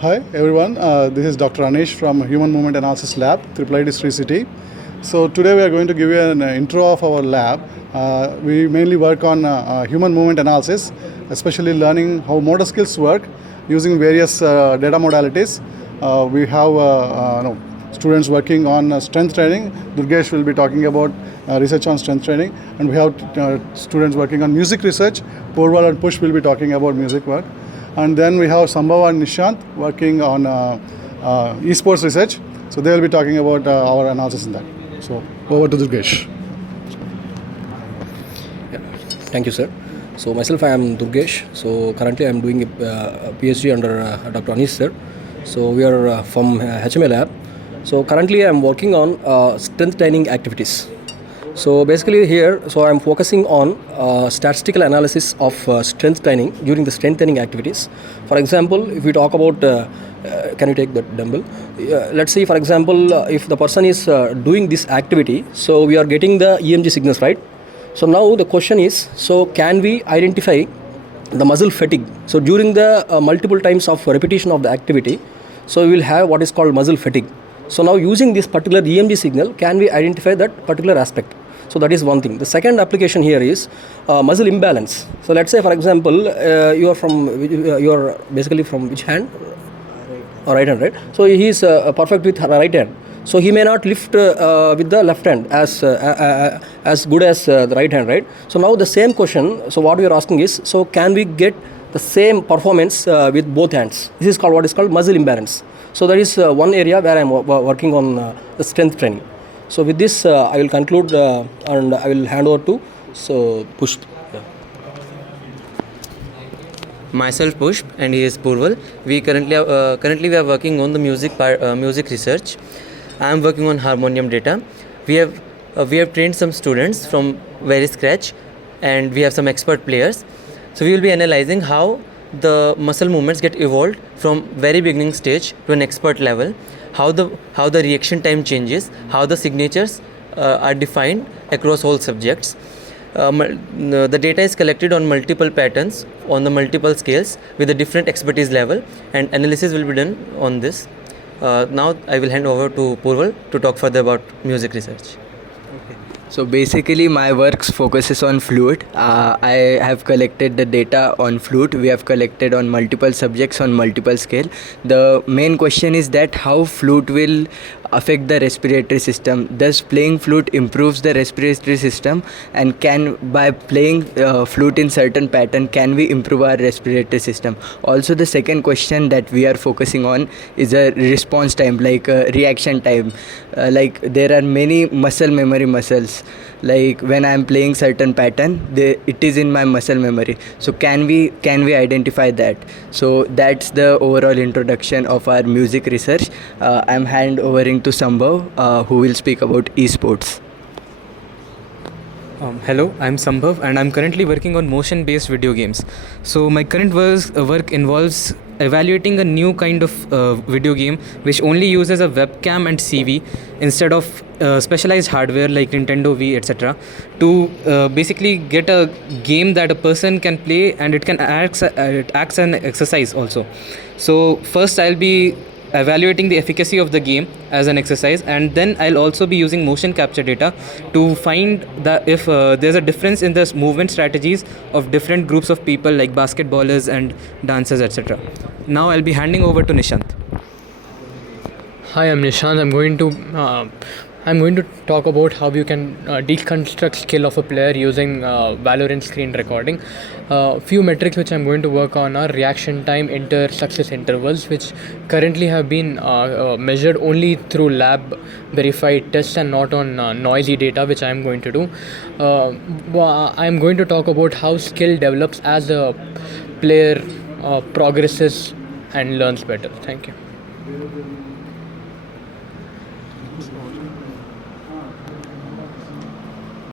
Hi everyone, this is Dr. Anish from Human Movement Analysis Lab, IIIT Sri City. So today we are going to give you an intro of our lab. We mainly work on human movement analysis, especially learning how motor skills work using various data modalities. We have students working on strength training. Durgesh will be talking about research on strength training, and we have students working on music research. Purval and Pushp will be talking about music work. And then we have Sambhav and Anish Chand working on esports research. So they will be talking about our analysis in that. So over to Durgesh. Yeah. Thank you, sir. So myself, I am Durgesh. So currently, I am doing a PhD under Dr. Anish, sir. So we are from HMA Lab. So currently, I am working on strength training activities. So basically here, I am focusing on statistical analysis of strength training during the strength training activities. For example, if we talk about, can you take that dumbbell? Let's say, for example, if the person is doing this activity, so we are getting the EMG signals, right? So now the question is, so can we identify the muscle fatigue? So during the multiple times of repetition of the activity, so we will have what is called muscle fatigue. So now using this particular EMG signal, can we identify that particular aspect? So that is one thing. The second application here is muscle imbalance. So let's say, for example, you are basically from which hand? Right hand, right? So he is perfect with right hand. So he may not lift with the left hand as good as the right hand, right? So now the same question. So what we are asking is, so can we get the same performance with both hands? This is called what is called muscle imbalance. So that is one area where I am working on the strength training. So with this, I will conclude and I will hand over to Pushp. Yeah. Myself Pushp and he is Purval. We currently we are working on the music research. I am working on harmonium data. We have trained some students from very scratch, and we have some expert players. So we will be analyzing how the muscle movements get evolved from very beginning stage to an expert level, how the reaction time changes, how the signatures are defined across all subjects. The data is collected on multiple patterns on the multiple scales with a different expertise level, and analysis will be done on this. Now I will hand over to Purval to talk further about music research. So basically my work focuses on flute. I have collected the data on flute. We have collected on multiple subjects on multiple scale. The main question is that how flute will affect the respiratory system. Thus playing flute improves the respiratory system, and can by playing flute in certain pattern can we improve our respiratory system. Also the second question that we are focusing on is a response time, like reaction time. Like there are many muscle memory muscles. Like when I am playing certain pattern, it is in my muscle memory. So can we identify that? So that's the overall introduction of our music research. I'm hand overing to Sambhav, who will speak about esports. Hello, I'm Sambhav and I'm currently working on motion-based video games. So my current work involves evaluating a new kind of video game which only uses a webcam and CV instead of specialized hardware like Nintendo Wii, etc. to basically get a game that a person can play, and it acts as an exercise also. So first I'll be evaluating the efficacy of the game as an exercise, and then I'll also be using motion capture data to find that if there's a difference in the movement strategies of different groups of people like basketballers and dancers, etc. Now I'll be handing over to Nishant. Hi, I'm Nishant. I'm going to talk about how you can deconstruct skill of a player using Valorant screen recording. Few metrics which I'm going to work on are reaction time, success intervals, which currently have been measured only through lab verified tests and not on noisy data, which I'm going to do. I'm going to talk about how skill develops as a player progresses and learns better. Thank you.